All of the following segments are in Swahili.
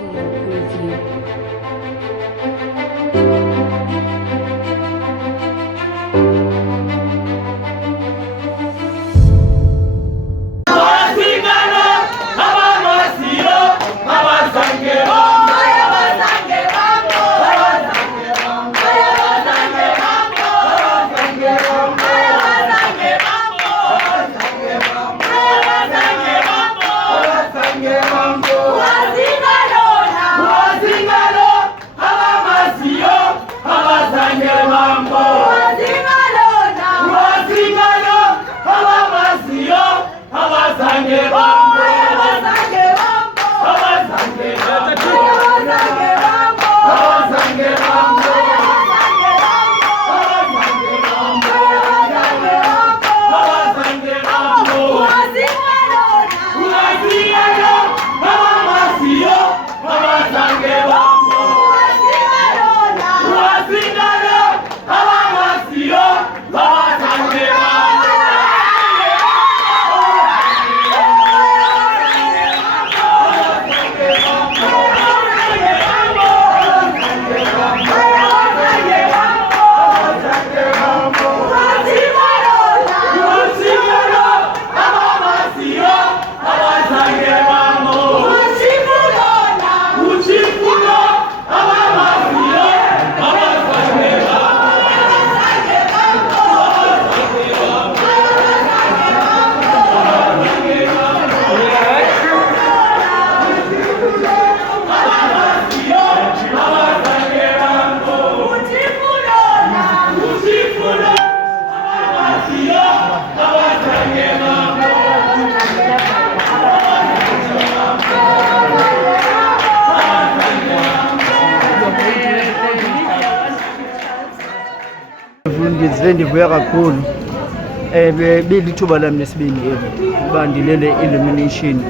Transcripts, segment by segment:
Audio preview. Ndivuya kakhulu belithuba lami lesibini uba ndilele illumination.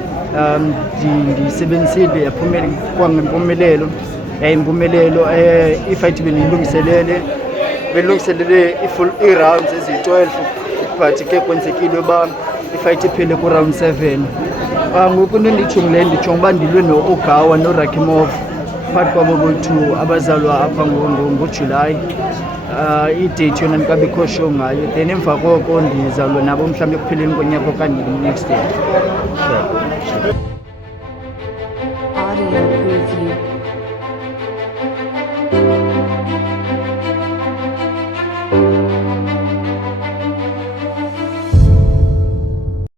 Ndisebenzisile yaphumela kwangempumelelo yayimpumelelo. Ifight belilungiselele i-rounds eziyi-12 but ke kwenzekile uba ifight iphele ku-round 7. Ngoku into ndiyijongileyo ndijonga uba ndilwe no-Ogawa no-Rakimov phakathi kwabo boyi-2 abazalwa apha ngoJulayi. Idate yona ndikabikho sure ngayo, then emva koko ndizalwe nabo mhlawumbi ekupheleni konyaka okanye next year. Audio preview.